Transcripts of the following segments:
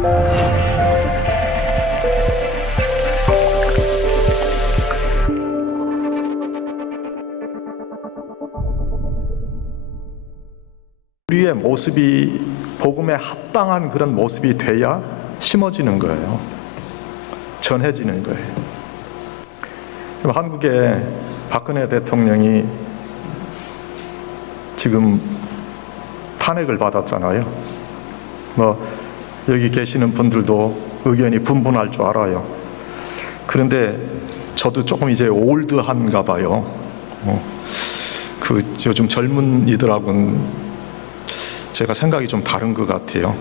우리의 모습이 복음에 합당한 그런 모습이 돼야 심어지는 거예요. 전해지는 거예요. 지금 한국의 박근혜 대통령이 지금 탄핵을 받았잖아요. 여기 계시는 분들도 의견이 분분할 줄 알아요. 그런데 저도 조금 이제 올드한가 봐요. 요즘 젊은이들하고는 제가 생각이 좀 다른 것 같아요.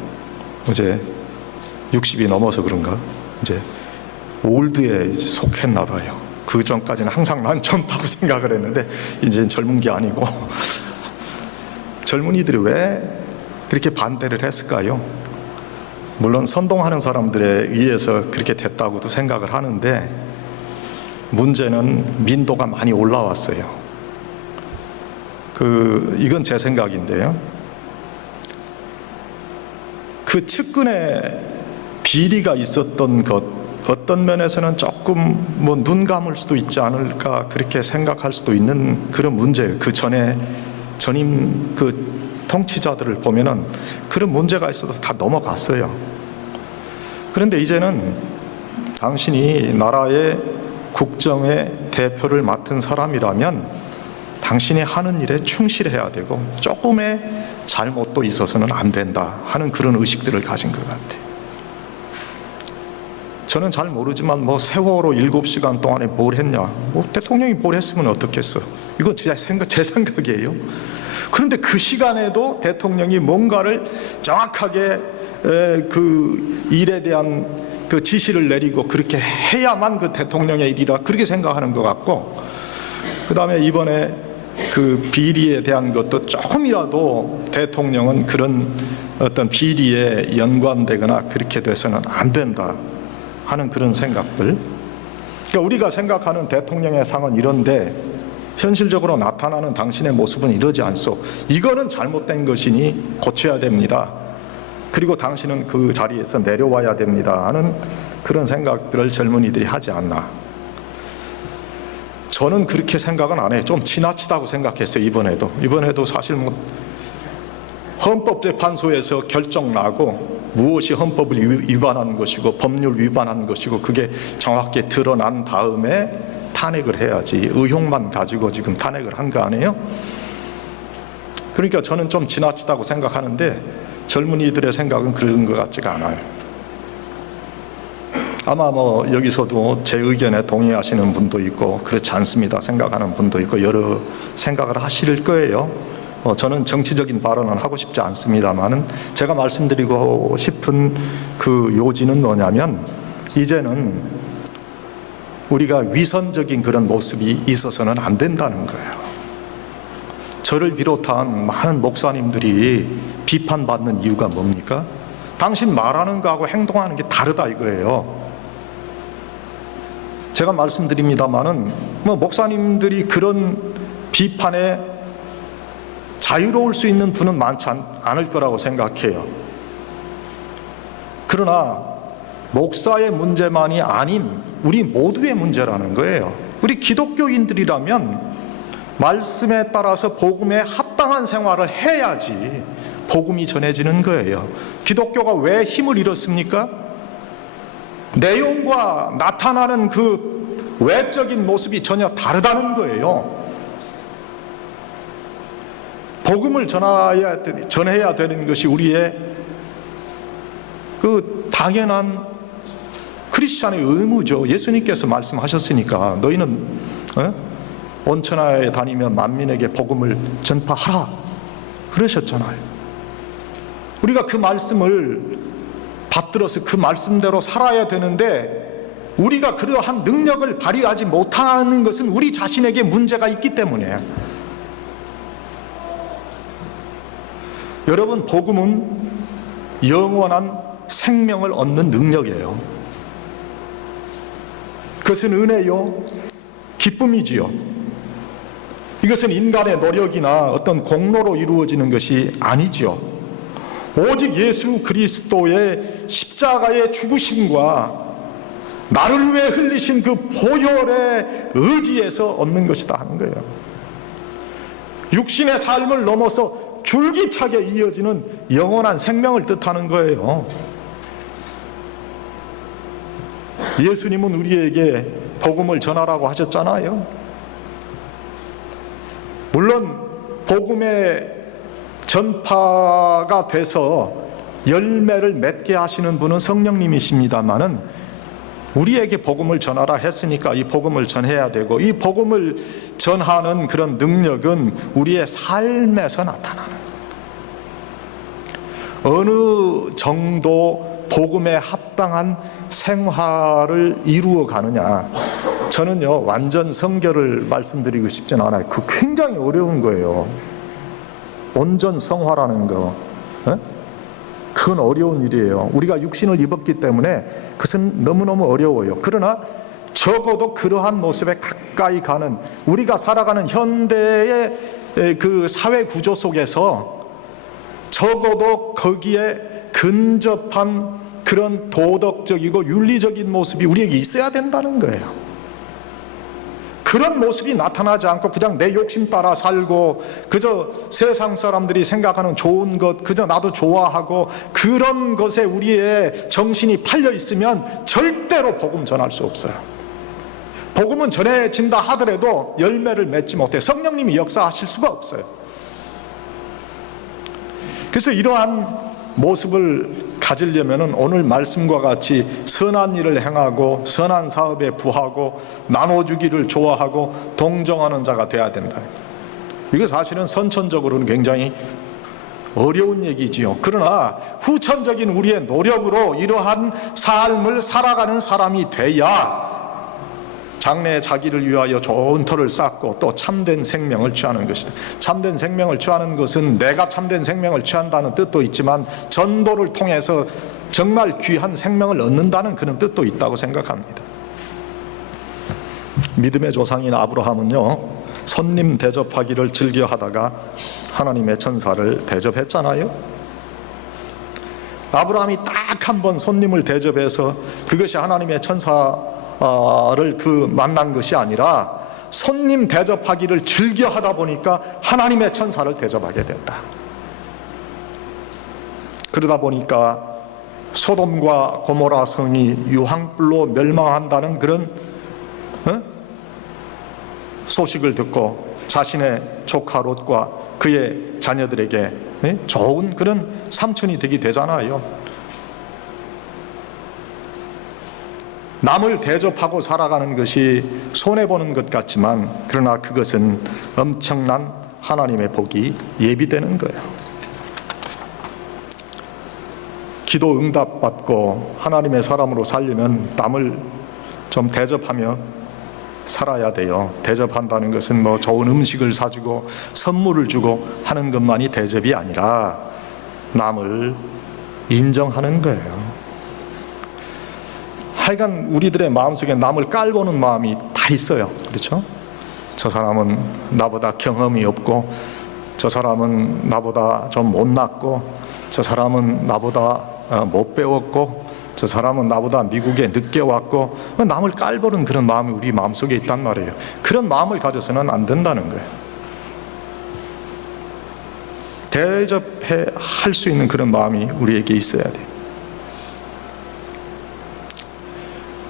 이제 60이 넘어서 그런가? 이제 올드에 속했나 봐요. 그 전까지는 항상 난 젊다고 생각을 했는데 이제는 젊은 게 아니고 젊은이들이 왜 그렇게 반대를 했을까요? 물론 선동하는 사람들에 의해서 그렇게 됐다고도 생각을 하는데 문제는 민도가 많이 올라왔어요. 이건 제 생각인데요. 그 측근의 비리가 있었던 것, 어떤 면에서는 조금 눈 감을 수도 있지 않을까 그렇게 생각할 수도 있는 그런 문제. 그 전에 전임 통치자들을 보면은 그런 문제가 있어도 다 넘어갔어요. 그런데 이제는 당신이 나라의 국정의 대표를 맡은 사람이라면 당신이 하는 일에 충실해야 되고 조금의 잘못도 있어서는 안 된다 하는 그런 의식들을 가진 것 같아요. 저는 잘 모르지만 세월호 7시간 동안에 뭘 했냐, 대통령이 뭘 했으면 어떻겠어. 이건 제 생각이에요. 그런데 그 시간에도 대통령이 뭔가를 정확하게 그 일에 대한 그 지시를 내리고 그렇게 해야만 그 대통령의 일이라 그렇게 생각하는 것 같고, 그 다음에 이번에 그 비리에 대한 것도 조금이라도 대통령은 그런 어떤 비리에 연관되거나 그렇게 돼서는 안 된다 하는 그런 생각들. 그러니까 우리가 생각하는 대통령의 상은 이런데 현실적으로 나타나는 당신의 모습은 이러지 않소. 이거는 잘못된 것이니 고쳐야 됩니다. 그리고 당신은 그 자리에서 내려와야 됩니다 하는 그런 생각들을 젊은이들이 하지 않나. 저는 그렇게 생각은 안 해요. 좀 지나치다고 생각했어요. 이번에도 사실 헌법재판소에서 결정 나고 무엇이 헌법을 위반한 것이고 법률 위반한 것이고 그게 정확히 드러난 다음에 탄핵을 해야지 의혹만 가지고 지금 탄핵을 한 거 아니에요? 그러니까 저는 좀 지나치다고 생각하는데 젊은이들의 생각은 그런 것 같지가 않아요. 아마 여기서도 제 의견에 동의하시는 분도 있고 그렇지 않습니다 생각하는 분도 있고 여러 생각을 하실 거예요. 저는 정치적인 발언은 하고 싶지 않습니다만은 제가 말씀드리고 싶은 그 요지는 뭐냐면 이제는 우리가 위선적인 그런 모습이 있어서는 안 된다는 거예요. 저를 비롯한 많은 목사님들이 비판받는 이유가 뭡니까? 당신 말하는 거하고 행동하는 게 다르다 이거예요. 제가 말씀드립니다마는 목사님들이 그런 비판에 자유로울 수 있는 분은 많지 않을 거라고 생각해요. 그러나 목사의 문제만이 아닌 우리 모두의 문제라는 거예요. 우리 기독교인들이라면 말씀에 따라서 복음에 합당한 생활을 해야지 복음이 전해지는 거예요. 기독교가 왜 힘을 잃었습니까? 내용과 나타나는 그 외적인 모습이 전혀 다르다는 거예요. 복음을 전해야 되는 것이 우리의 그 당연한 크리스찬의 의무죠. 예수님께서 말씀하셨으니까 너희는 온 천하에 다니며 만민에게 복음을 전파하라 그러셨잖아요. 우리가 그 말씀을 받들어서 그 말씀대로 살아야 되는데 우리가 그러한 능력을 발휘하지 못하는 것은 우리 자신에게 문제가 있기 때문이에요. 여러분, 복음은 영원한 생명을 얻는 능력이에요. 그것은 은혜요, 기쁨이지요. 이것은 인간의 노력이나 어떤 공로로 이루어지는 것이 아니지요. 오직 예수 그리스도의 십자가의 죽으심과 나를 위해 흘리신 그 보혈의 의지에서 얻는 것이다 하는 거예요. 육신의 삶을 넘어서 줄기차게 이어지는 영원한 생명을 뜻하는 거예요. 예수님은 우리에게 복음을 전하라고 하셨잖아요. 물론 복음의 전파가 돼서 열매를 맺게 하시는 분은 성령님이십니다마는 우리에게 복음을 전하라 했으니까 이 복음을 전해야 되고, 이 복음을 전하는 그런 능력은 우리의 삶에서 나타나는, 어느 정도 복음에 합당한 생활을 이루어 가느냐. 저는요, 완전 성결을 말씀드리고 싶지는 않아요. 그 굉장히 어려운 거예요. 온전 성화라는 거, 그건 어려운 일이에요. 우리가 육신을 입었기 때문에 그것은 너무너무 어려워요. 그러나 적어도 그러한 모습에 가까이 가는, 우리가 살아가는 현대의 그 사회 구조 속에서 적어도 거기에 근접한 그런 도덕적이고 윤리적인 모습이 우리에게 있어야 된다는 거예요. 그런 모습이 나타나지 않고 그냥 내 욕심 따라 살고, 그저 세상 사람들이 생각하는 좋은 것 그저 나도 좋아하고, 그런 것에 우리의 정신이 팔려 있으면 절대로 복음 전할 수 없어요. 복음은 전해진다 하더라도 열매를 맺지 못해 성령님이 역사하실 수가 없어요. 그래서 이러한 모습을 가지려면 오늘 말씀과 같이 선한 일을 행하고 선한 사업에 부하고 나눠주기를 좋아하고 동정하는 자가 되어야 된다. 이거 사실은 선천적으로는 굉장히 어려운 얘기지요. 그러나 후천적인 우리의 노력으로 이러한 삶을 살아가는 사람이 돼야 장래에 자기를 위하여 좋은 터를 쌓고 또 참된 생명을 취하는 것이다. 참된 생명을 취하는 것은 내가 참된 생명을 취한다는 뜻도 있지만 전도를 통해서 정말 귀한 생명을 얻는다는 그런 뜻도 있다고 생각합니다. 믿음의 조상인 아브라함은요, 손님 대접하기를 즐겨하다가 하나님의 천사를 대접했잖아요. 아브라함이 딱 한 번 손님을 대접해서 그것이 하나님의 천사를 만난 것이 아니라 손님 대접하기를 즐겨 하다 보니까 하나님의 천사를 대접하게 된다. 그러다 보니까 소돔과 고모라 성이 유황불로 멸망한다는 그런 소식을 듣고 자신의 조카 롯과 그의 자녀들에게 좋은 그런 삼촌이 되게 되잖아요. 남을 대접하고 살아가는 것이 손해보는 것 같지만 그러나 그것은 엄청난 하나님의 복이 예비되는 거예요. 기도 응답받고 하나님의 사람으로 살려면 남을 좀 대접하며 살아야 돼요. 대접한다는 것은 뭐 좋은 음식을 사주고 선물을 주고 하는 것만이 대접이 아니라 남을 인정하는 거예요. 하여간 우리들의 마음속에 남을 깔보는 마음이 다 있어요. 그렇죠? 저 사람은 나보다 경험이 없고, 저 사람은 나보다 좀 못났고, 저 사람은 나보다 못 배웠고, 저 사람은 나보다 미국에 늦게 왔고, 남을 깔보는 그런 마음이 우리 마음속에 있단 말이에요. 그런 마음을 가져서는 안 된다는 거예요. 대접해 할 수 있는 그런 마음이 우리에게 있어야 돼요.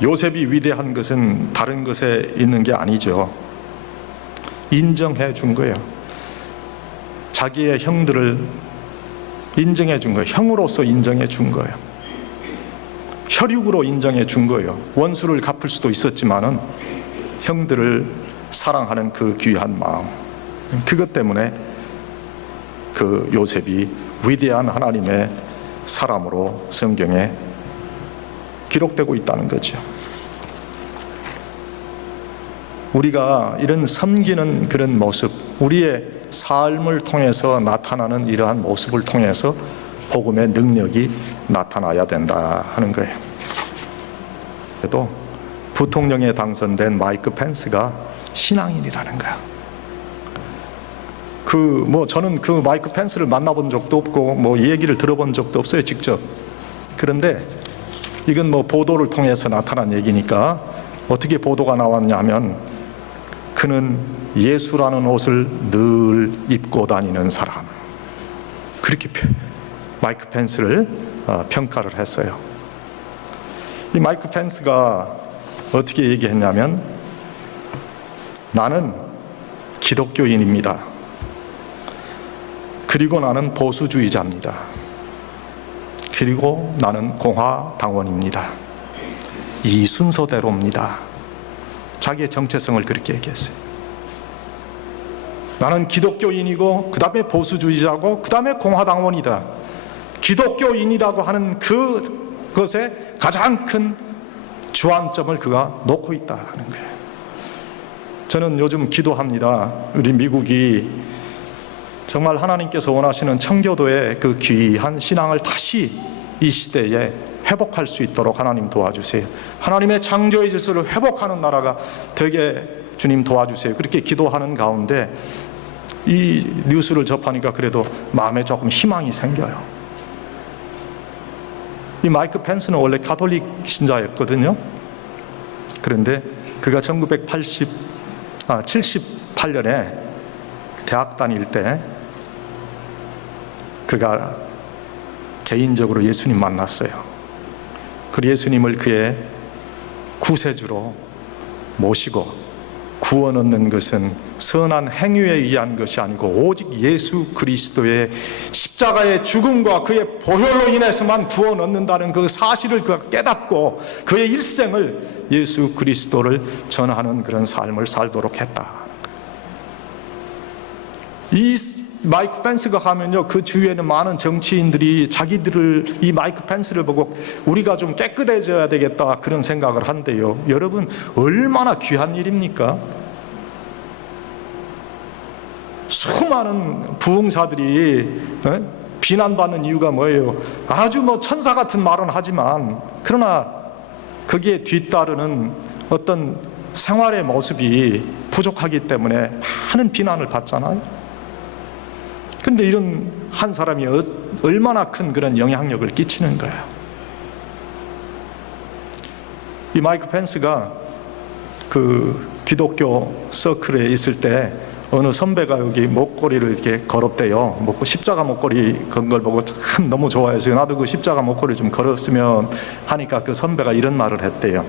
요셉이 위대한 것은 다른 것에 있는 게 아니죠. 인정해 준 거예요. 자기의 형들을 인정해 준 거예요. 형으로서 인정해 준 거예요. 혈육으로 인정해 준 거예요. 원수를 갚을 수도 있었지만은 형들을 사랑하는 그 귀한 마음, 그것 때문에 그 요셉이 위대한 하나님의 사람으로 성경에 기록되고 있다는 거죠. 우리가 이런 섬기는 그런 모습, 우리의 삶을 통해서 나타나는 이러한 모습을 통해서 복음의 능력이 나타나야 된다 하는 거예요. 그래도 부통령에 당선된 마이크 펜스가 신앙인이라는 거야. 저는 그 마이크 펜스를 만나본 적도 없고 얘기를 들어본 적도 없어요, 직접. 그런데 이건 보도를 통해서 나타난 얘기니까 어떻게 보도가 나왔냐면, 그는 예수라는 옷을 늘 입고 다니는 사람, 그렇게 마이크 펜스를 평가를 했어요. 이 마이크 펜스가 어떻게 얘기했냐면, 나는 기독교인입니다. 그리고 나는 보수주의자입니다. 그리고 나는 공화당원입니다. 이 순서대로입니다. 자기의 정체성을 그렇게 얘기했어요. 나는 기독교인이고 그 다음에 보수주의자고 그 다음에 공화당원이다. 기독교인이라고 하는 그것에 가장 큰 주안점을 그가 놓고 있다 하는 거예요. 저는 요즘 기도합니다. 우리 미국이 정말 하나님께서 원하시는 청교도의 그 귀한 신앙을 다시 이 시대에 회복할 수 있도록 하나님 도와주세요. 하나님의 창조의 질서를 회복하는 나라가 되게 주님 도와주세요. 그렇게 기도하는 가운데 이 뉴스를 접하니까 그래도 마음에 조금 희망이 생겨요. 이 마이크 펜스는 원래 가톨릭 신자였거든요. 그런데 그가 1978년에 대학 다닐 때 그가 개인적으로 예수님 만났어요. 그 예수님을 그의 구세주로 모시고 구원 얻는 것은 선한 행위에 의한 것이 아니고 오직 예수 그리스도의 십자가의 죽음과 그의 보혈로 인해서만 구원 얻는다는 그 사실을 그가 깨닫고 그의 일생을 예수 그리스도를 전하는 그런 삶을 살도록 했다. 이 마이크 펜스가 가면요, 그 주위에는 많은 정치인들이 자기들을 이 마이크 펜스를 보고 우리가 좀 깨끗해져야 되겠다 그런 생각을 한대요. 여러분, 얼마나 귀한 일입니까? 수많은 부흥사들이 비난받는 이유가 뭐예요? 아주 천사 같은 말은 하지만 그러나 거기에 뒤따르는 어떤 생활의 모습이 부족하기 때문에 많은 비난을 받잖아요. 그런데 이런 한 사람이 얼마나 큰 그런 영향력을 끼치는 거예요. 이 마이크 펜스가 그 기독교 서클에 있을 때 어느 선배가 여기 목걸이를 이렇게 걸었대요. 십자가 목걸이 건 걸 보고 참 너무 좋아해서 나도 그 십자가 목걸이 좀 걸었으면 하니까 그 선배가 이런 말을 했대요.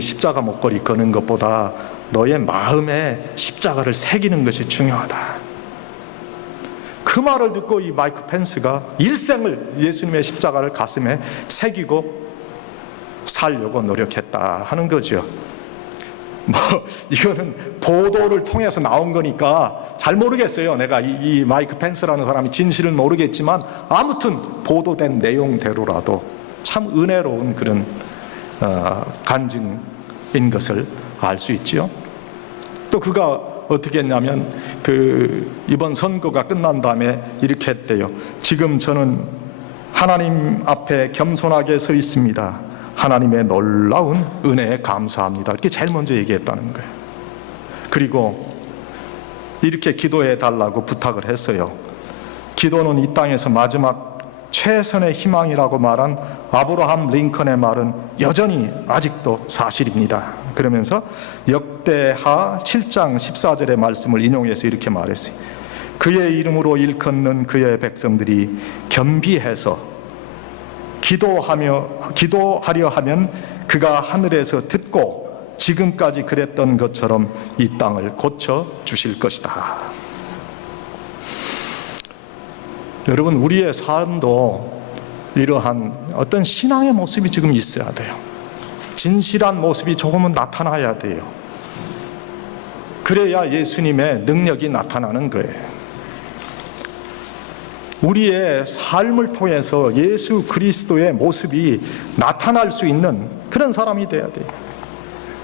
십자가 목걸이 거는 것보다 너의 마음에 십자가를 새기는 것이 중요하다. 그 말을 듣고 이 마이크 펜스가 일생을 예수님의 십자가를 가슴에 새기고 살려고 노력했다 하는 거죠. 이거는 보도를 통해서 나온 거니까 잘 모르겠어요. 내가 이 마이크 펜스라는 사람이 진실은 모르겠지만 아무튼 보도된 내용대로라도 참 은혜로운 그런 간증인 것을 알 수 있죠. 또 그가 어떻게 했냐면 이번 선거가 끝난 다음에 이렇게 했대요. 지금 저는 하나님 앞에 겸손하게 서 있습니다. 하나님의 놀라운 은혜에 감사합니다. 이렇게 제일 먼저 얘기했다는 거예요. 그리고 이렇게 기도해 달라고 부탁을 했어요. 기도는 이 땅에서 마지막 최선의 희망이라고 말한 아브라함 링컨의 말은 여전히 아직도 사실입니다. 그러면서 역대하 7장 14절의 말씀을 인용해서 이렇게 말했어요. 그의 이름으로 일컫는 그의 백성들이 겸비해서 기도하려 하면 그가 하늘에서 듣고 지금까지 그랬던 것처럼 이 땅을 고쳐 주실 것이다. 여러분, 우리의 삶도 이러한 어떤 신앙의 모습이 지금 있어야 돼요. 진실한 모습이 조금은 나타나야 돼요. 그래야 예수님의 능력이 나타나는 거예요. 우리의 삶을 통해서 예수 그리스도의 모습이 나타날 수 있는 그런 사람이 돼야 돼요.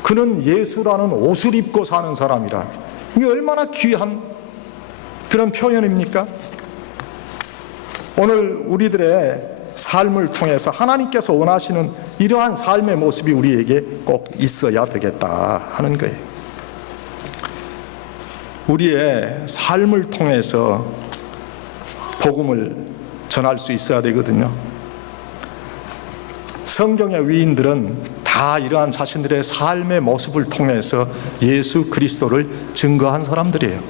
그는 예수라는 옷을 입고 사는 사람이라. 이게 얼마나 귀한 그런 표현입니까? 오늘 우리들의 삶을 통해서 하나님께서 원하시는 이러한 삶의 모습이 우리에게 꼭 있어야 되겠다 하는 거예요. 우리의 삶을 통해서 복음을 전할 수 있어야 되거든요. 성경의 위인들은 다 이러한 자신들의 삶의 모습을 통해서 예수 그리스도를 증거한 사람들이에요.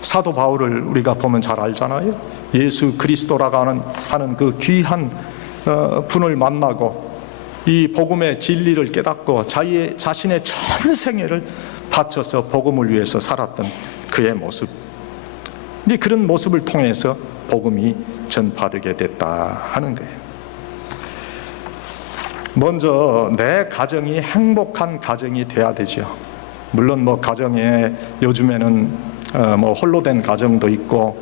사도 바울을 우리가 보면 잘 알잖아요. 예수 그리스도라고 하는 그 귀한 분을 만나고 이 복음의 진리를 깨닫고 자신의 전 생애를 바쳐서 복음을 위해서 살았던 그의 모습, 이제 그런 모습을 통해서 복음이 전파되게 됐다 하는 거예요. 먼저 내 가정이 행복한 가정이 돼야 되죠. 물론 뭐 가정에 요즘에는 뭐 홀로 된 가정도 있고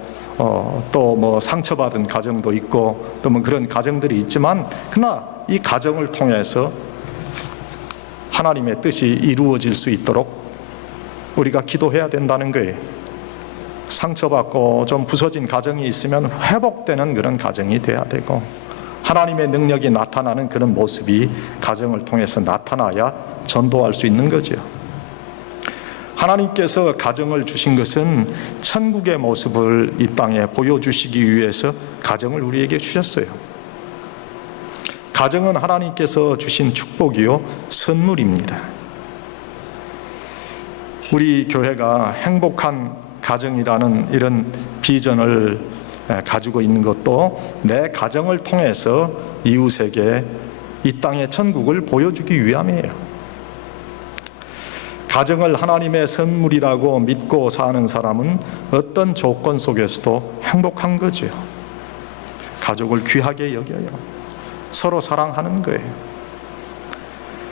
또 뭐 상처받은 가정도 있고 또 뭐 그런 가정들이 있지만, 그러나 이 가정을 통해서 하나님의 뜻이 이루어질 수 있도록 우리가 기도해야 된다는 거예요. 상처받고 좀 부서진 가정이 있으면 회복되는 그런 가정이 돼야 되고, 하나님의 능력이 나타나는 그런 모습이 가정을 통해서 나타나야 전도할 수 있는 거죠. 하나님께서 가정을 주신 것은 천국의 모습을 이 땅에 보여주시기 위해서 가정을 우리에게 주셨어요. 가정은 하나님께서 주신 축복이요, 선물입니다. 우리 교회가 행복한 가정이라는 이런 비전을 가지고 있는 것도 내 가정을 통해서 이웃에게 이 땅의 천국을 보여주기 위함이에요. 가정을 하나님의 선물이라고 믿고 사는 사람은 어떤 조건 속에서도 행복한 거죠. 가족을 귀하게 여겨요. 서로 사랑하는 거예요.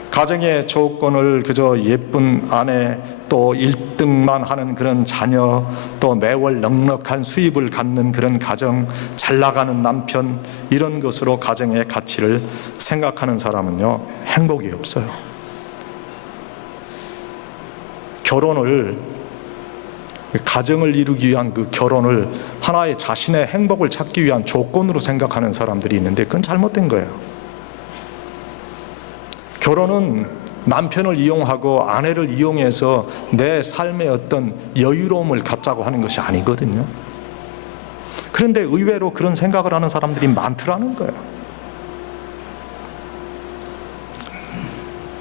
가정의 조건을 그저 예쁜 아내, 또 1등만 하는 그런 자녀, 또 매월 넉넉한 수입을 갖는 그런 가정, 잘 나가는 남편, 이런 것으로 가정의 가치를 생각하는 사람은요, 행복이 없어요. 결혼을, 가정을 이루기 위한 그 결혼을 하나의 자신의 행복을 찾기 위한 조건으로 생각하는 사람들이 있는데, 그건 잘못된 거예요. 결혼은 남편을 이용하고 아내를 이용해서 내 삶의 어떤 여유로움을 갖자고 하는 것이 아니거든요. 그런데 의외로 그런 생각을 하는 사람들이 많더라는 거예요.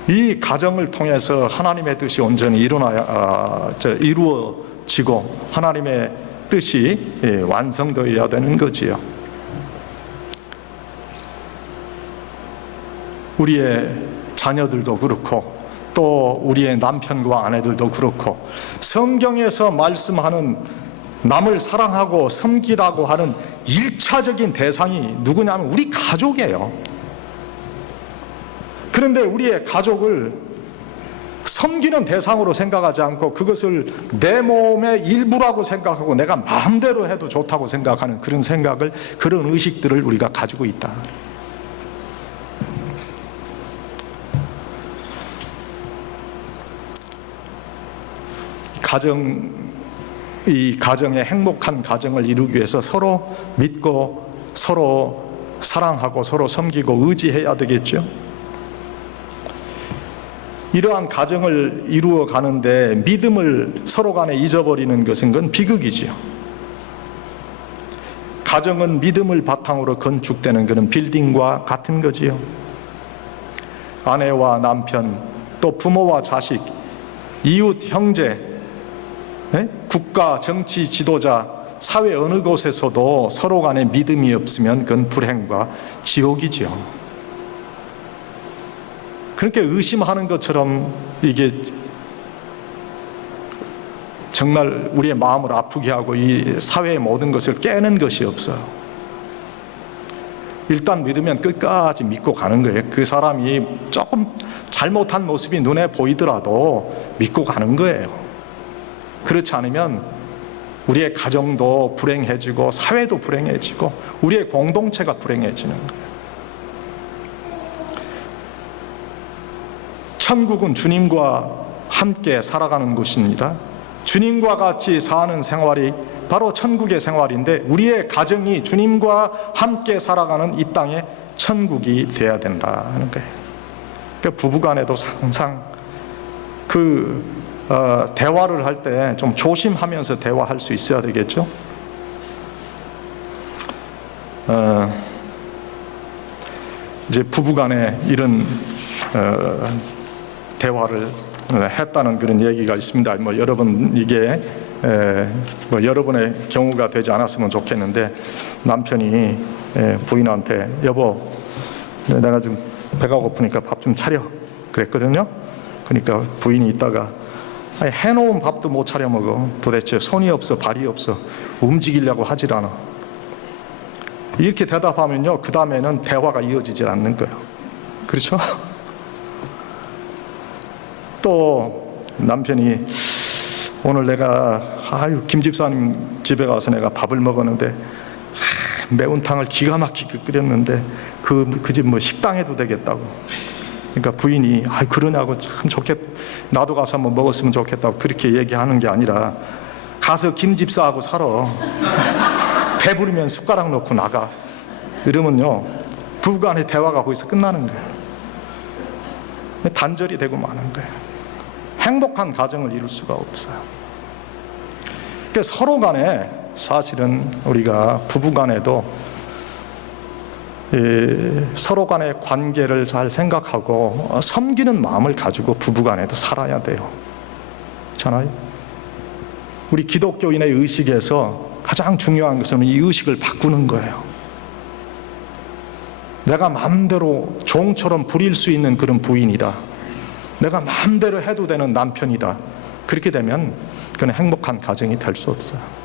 이 가정을 통해서 하나님의 뜻이 온전히 이루어지고 하나님의 뜻이 완성되어야 되는 거지요. 우리의 자녀들도 그렇고 또 우리의 남편과 아내들도 그렇고, 성경에서 말씀하는 남을 사랑하고 섬기라고 하는 1차적인 대상이 누구냐면 우리 가족이에요. 그런데 우리의 가족을 섬기는 대상으로 생각하지 않고 그것을 내 몸의 일부라고 생각하고 내가 마음대로 해도 좋다고 생각하는 그런 생각을, 그런 의식들을 우리가 가지고 있다. 이 가정의 행복한 가정을 이루기 위해서 서로 믿고 서로 사랑하고 서로 섬기고 의지해야 되겠죠. 이러한 가정을 이루어 가는데 믿음을 서로 간에 잊어버리는 것은 그건 비극이지요. 가정은 믿음을 바탕으로 건축되는 그런 빌딩과 같은 거지요. 아내와 남편, 또 부모와 자식, 이웃, 형제, 국가, 정치 지도자, 사회 어느 곳에서도 서로 간에 믿음이 없으면 그건 불행과 지옥이지요. 그렇게 의심하는 것처럼 이게 정말 우리의 마음을 아프게 하고 이 사회의 모든 것을 깨는 것이 없어요. 일단 믿으면 끝까지 믿고 가는 거예요. 그 사람이 조금 잘못한 모습이 눈에 보이더라도 믿고 가는 거예요. 그렇지 않으면 우리의 가정도 불행해지고 사회도 불행해지고 우리의 공동체가 불행해지는 거예요. 천국은 주님과 함께 살아가는 곳입니다. 주님과 같이 사는 생활이 바로 천국의 생활인데, 우리의 가정이 주님과 함께 살아가는 이 땅의 천국이 되어야 된다는 거예요. 그러니까 부부간에도 항상 그 대화를 할 때 좀 조심하면서 대화할 수 있어야 되겠죠. 이제 부부간에 이런 대화를 했다는 그런 얘기가 있습니다. 뭐 여러분 이게 뭐 여러분의 경우가 되지 않았으면 좋겠는데, 남편이 부인한테 여보, 내가 좀 배가 고프니까 밥 좀 차려 그랬거든요. 그러니까 부인이 있다가 아니, 해놓은 밥도 못 차려 먹어. 도대체 손이 없어 발이 없어 움직이려고 하질 않아. 이렇게 대답하면요, 그 다음에는 대화가 이어지질 않는 거예요. 그렇죠? 또 남편이 오늘 내가 김 집사님 집에 가서 내가 밥을 먹었는데 매운탕을 기가 막히게 끓였는데 그 집 뭐 식당에도 되겠다고. 그러니까 부인이 그러냐고, 참 나도 가서 한번 먹었으면 좋겠다고 그렇게 얘기하는 게 아니라, 가서 김 집사하고 살아. 배부르면 숟가락 넣고 나가. 이러면요, 부부간의 대화가 거기서 끝나는 거예요. 단절이 되고 마는 거예요. 행복한 가정을 이룰 수가 없어요. 그러니까 서로 간에, 사실은 우리가 부부 간에도 서로 간의 관계를 잘 생각하고 섬기는 마음을 가지고 부부 간에도 살아야 돼요. 그렇잖아요? 우리 기독교인의 의식에서 가장 중요한 것은 이 의식을 바꾸는 거예요. 내가 마음대로 종처럼 부릴 수 있는 그런 부인이다. 내가 마음대로 해도 되는 남편이다. 그렇게 되면 그건 행복한 가정이 될 수 없어요.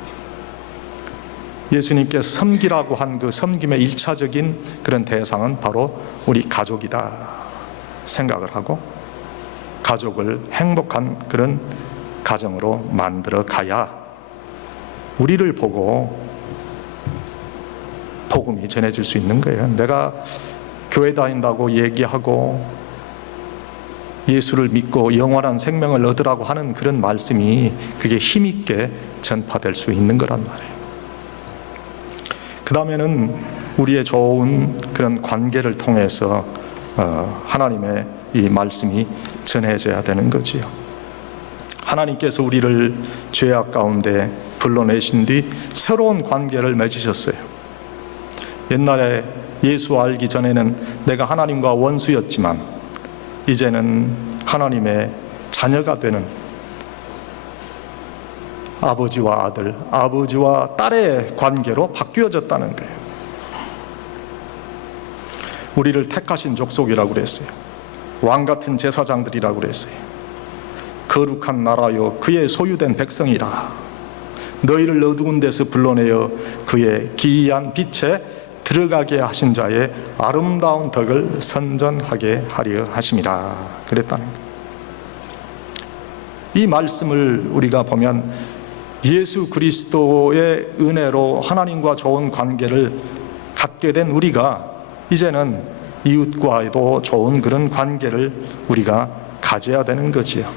예수님께서 섬기라고 한 그 섬김의 1차적인 그런 대상은 바로 우리 가족이다 생각을 하고, 가족을 행복한 그런 가정으로 만들어 가야 우리를 보고 복음이 전해질 수 있는 거예요. 내가 교회 다닌다고 얘기하고 예수를 믿고 영원한 생명을 얻으라고 하는 그런 말씀이 그게 힘있게 전파될 수 있는 거란 말이에요. 그 다음에는 우리의 좋은 그런 관계를 통해서 하나님의 이 말씀이 전해져야 되는 거지요. 하나님께서 우리를 죄악 가운데 불러내신 뒤 새로운 관계를 맺으셨어요. 옛날에 예수 알기 전에는 내가 하나님과 원수였지만 이제는 하나님의 자녀가 되는 아버지와 아들, 아버지와 딸의 관계로 바뀌어졌다는 거예요. 우리를 택하신 족속이라고 그랬어요. 왕같은 제사장들이라고 그랬어요. 거룩한 나라요 그의 소유된 백성이라. 너희를 어두운 데서 불러내어 그의 기이한 빛에 들어가게 하신 자의 아름다운 덕을 선전하게 하려 하심이라 그랬다는 거예요. 이 말씀을 우리가 보면 예수 그리스도의 은혜로 하나님과 좋은 관계를 갖게 된 우리가 이제는 이웃과도 좋은 그런 관계를 우리가 가져야 되는 거지요.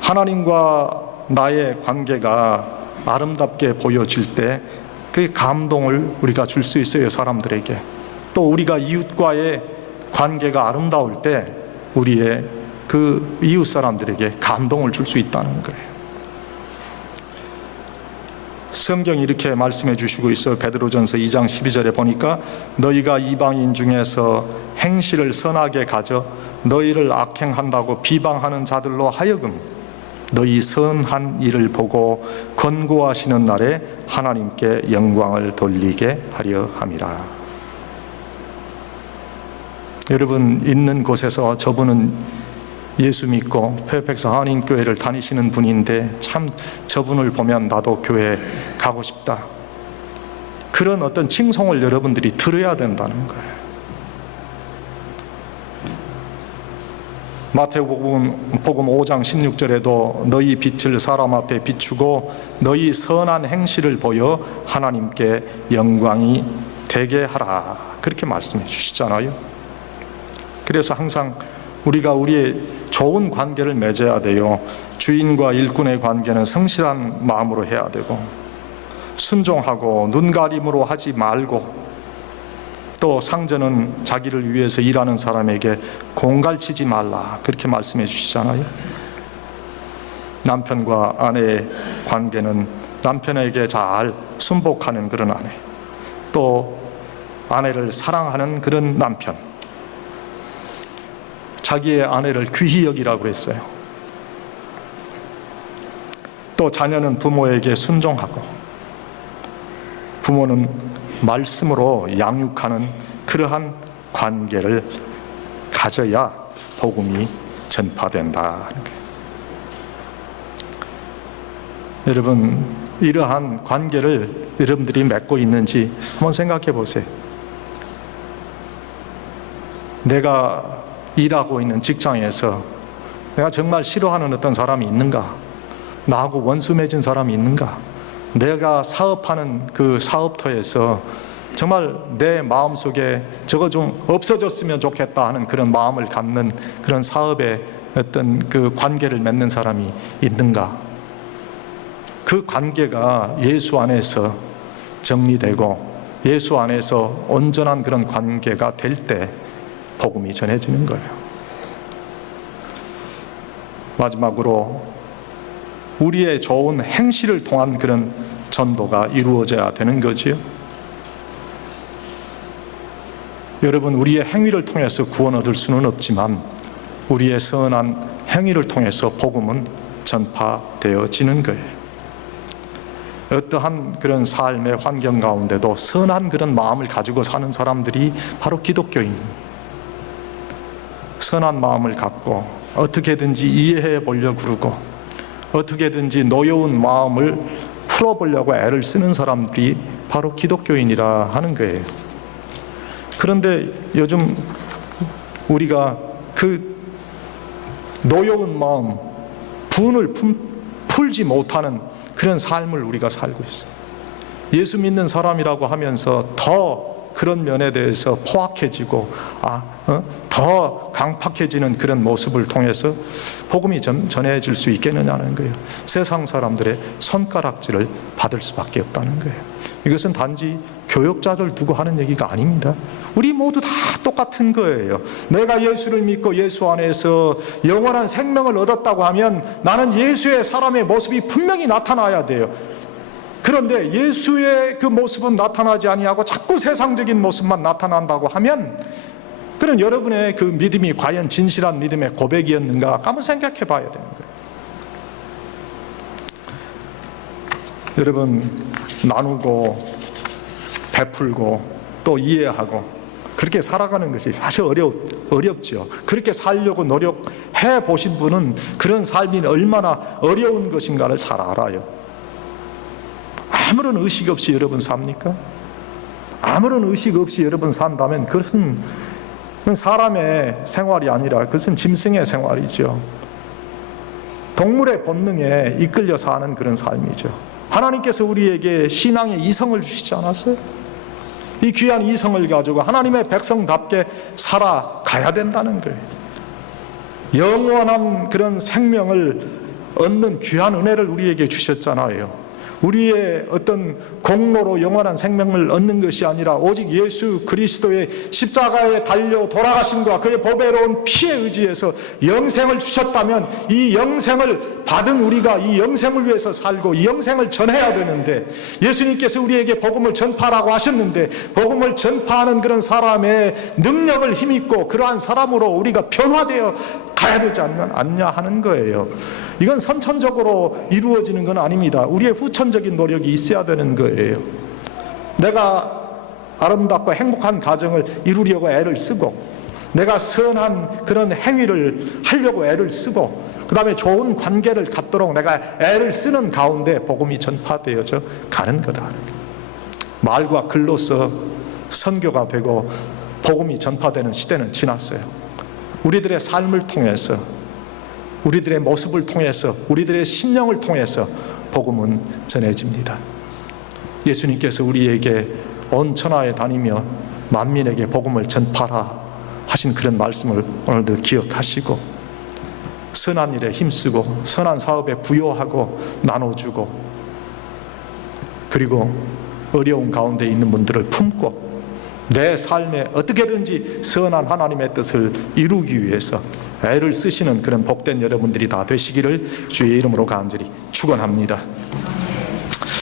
하나님과 나의 관계가 아름답게 보여질 때 그 감동을 우리가 줄 수 있어요, 사람들에게. 또 우리가 이웃과의 관계가 아름다울 때 우리의 그 이웃 사람들에게 감동을 줄 수 있다는 거예요. 성경이 이렇게 말씀해 주시고 있어요. 베드로전서 2장 12절에 보니까 너희가 이방인 중에서 행실을 선하게 가져 너희를 악행한다고 비방하는 자들로 하여금 너희 선한 일을 보고 권고하시는 날에 하나님께 영광을 돌리게 하려 함이라. 여러분 있는 곳에서 저분은 예수 믿고 페어팩스 한인교회를 다니시는 분인데 참 저분을 보면 나도 교회 가고 싶다. 그런 어떤 칭송을 여러분들이 들어야 된다는 거예요. 마태복음 5장 16절에도 너희 빛을 사람 앞에 비추고 너희 선한 행실을 보여 하나님께 영광이 되게 하라. 그렇게 말씀해 주시잖아요. 그래서 항상 우리가 우리의 좋은 관계를 맺어야 돼요. 주인과 일꾼의 관계는 성실한 마음으로 해야 되고, 순종하고 눈가림으로 하지 말고, 또 상전은 자기를 위해서 일하는 사람에게 공갈치지 말라, 그렇게 말씀해 주시잖아요. 남편과 아내의 관계는 남편에게 잘 순복하는 그런 아내, 또 아내를 사랑하는 그런 남편, 자기의 아내를 귀히 여기라고 했어요. 또 자녀는 부모에게 순종하고, 부모는 말씀으로 양육하는 그러한 관계를 가져야 복음이 전파된다. 여러분, 이러한 관계를 여러분들이 맺고 있는지 한번 생각해 보세요. 내가 일하고 있는 직장에서 내가 정말 싫어하는 어떤 사람이 있는가? 나하고 원수 맺은 사람이 있는가? 내가 사업하는 그 사업터에서 정말 내 마음속에 저거 좀 없어졌으면 좋겠다 하는 그런 마음을 갖는 그런 사업의 어떤 그 관계를 맺는 사람이 있는가? 그 관계가 예수 안에서 정리되고 예수 안에서 온전한 그런 관계가 될 때 복음이 전해지는 거예요. 마지막으로 우리의 좋은 행실을 통한 그런 전도가 이루어져야 되는 거지요. 여러분, 우리의 행위를 통해서 구원 얻을 수는 없지만 우리의 선한 행위를 통해서 복음은 전파되어지는 거예요. 어떠한 그런 삶의 환경 가운데도 선한 그런 마음을 가지고 사는 사람들이 바로 기독교인입니다. 선한 마음을 갖고 어떻게든지 이해해 보려고 그러고 어떻게든지 노여운 마음을 풀어보려고 애를 쓰는 사람들이 바로 기독교인이라 하는 거예요. 그런데 요즘 우리가 그 노여운 마음, 분을 풀지 못하는 그런 삶을 우리가 살고 있어요. 예수 믿는 사람이라고 하면서 더 그런 면에 대해서 포악해지고 더 강팍해지는 그런 모습을 통해서 복음이 전해질 수 있겠느냐는 거예요. 세상 사람들의 손가락질을 받을 수밖에 없다는 거예요. 이것은 단지 교역자를 두고 하는 얘기가 아닙니다. 우리 모두 다 똑같은 거예요. 내가 예수를 믿고 예수 안에서 영원한 생명을 얻었다고 하면 나는 예수의 사람의 모습이 분명히 나타나야 돼요. 그런데 예수의 그 모습은 나타나지 아니하고 자꾸 세상적인 모습만 나타난다고 하면 그럼 여러분의 그 믿음이 과연 진실한 믿음의 고백이었는가 한번 생각해 봐야 되는 거예요. 여러분, 나누고 베풀고 또 이해하고 그렇게 살아가는 것이 사실 어렵죠. 그렇게 살려고 노력해 보신 분은 그런 삶이 얼마나 어려운 것인가를 잘 알아요. 아무런 의식 없이 여러분 삽니까? 아무런 의식 없이 여러분 산다면 그것은 사람의 생활이 아니라 그것은 짐승의 생활이죠. 동물의 본능에 이끌려 사는 그런 삶이죠. 하나님께서 우리에게 신앙의 이성을 주시지 않았어요? 이 귀한 이성을 가지고 하나님의 백성답게 살아가야 된다는 거예요. 영원한 그런 생명을 얻는 귀한 은혜를 우리에게 주셨잖아요. 우리의 어떤 공로로 영원한 생명을 얻는 것이 아니라 오직 예수 그리스도의 십자가에 달려 돌아가심과 그의 보배로운 피에 의지해서 영생을 주셨다면 이 영생을 받은 우리가 이 영생을 위해서 살고 이 영생을 전해야 되는데 예수님께서 우리에게 복음을 전파라고 하셨는데 복음을 전파하는 그런 사람의 능력을 힘입고 그러한 사람으로 우리가 변화되어 가야 되지 않냐 하는 거예요. 이건 선천적으로 이루어지는 건 아닙니다. 우리의 후천적인 노력이 있어야 되는 거예요. 내가 아름답고 행복한 가정을 이루려고 애를 쓰고 내가 선한 그런 행위를 하려고 애를 쓰고 그 다음에 좋은 관계를 갖도록 내가 애를 쓰는 가운데 복음이 전파되어져 가는 거다. 말과 글로서 선교가 되고 복음이 전파되는 시대는 지났어요. 우리들의 삶을 통해서 우리들의 모습을 통해서 우리들의 심령을 통해서 복음은 전해집니다. 예수님께서 우리에게 온 천하에 다니며 만민에게 복음을 전파라 하신 그런 말씀을 오늘도 기억하시고 선한 일에 힘쓰고 선한 사업에 부여하고 나눠주고 그리고 어려운 가운데 있는 분들을 품고 내 삶에 어떻게든지 선한 하나님의 뜻을 이루기 위해서 애를 쓰시는 그런 복된 여러분들이 다 되시기를 주의 이름으로 간절히 축원합니다.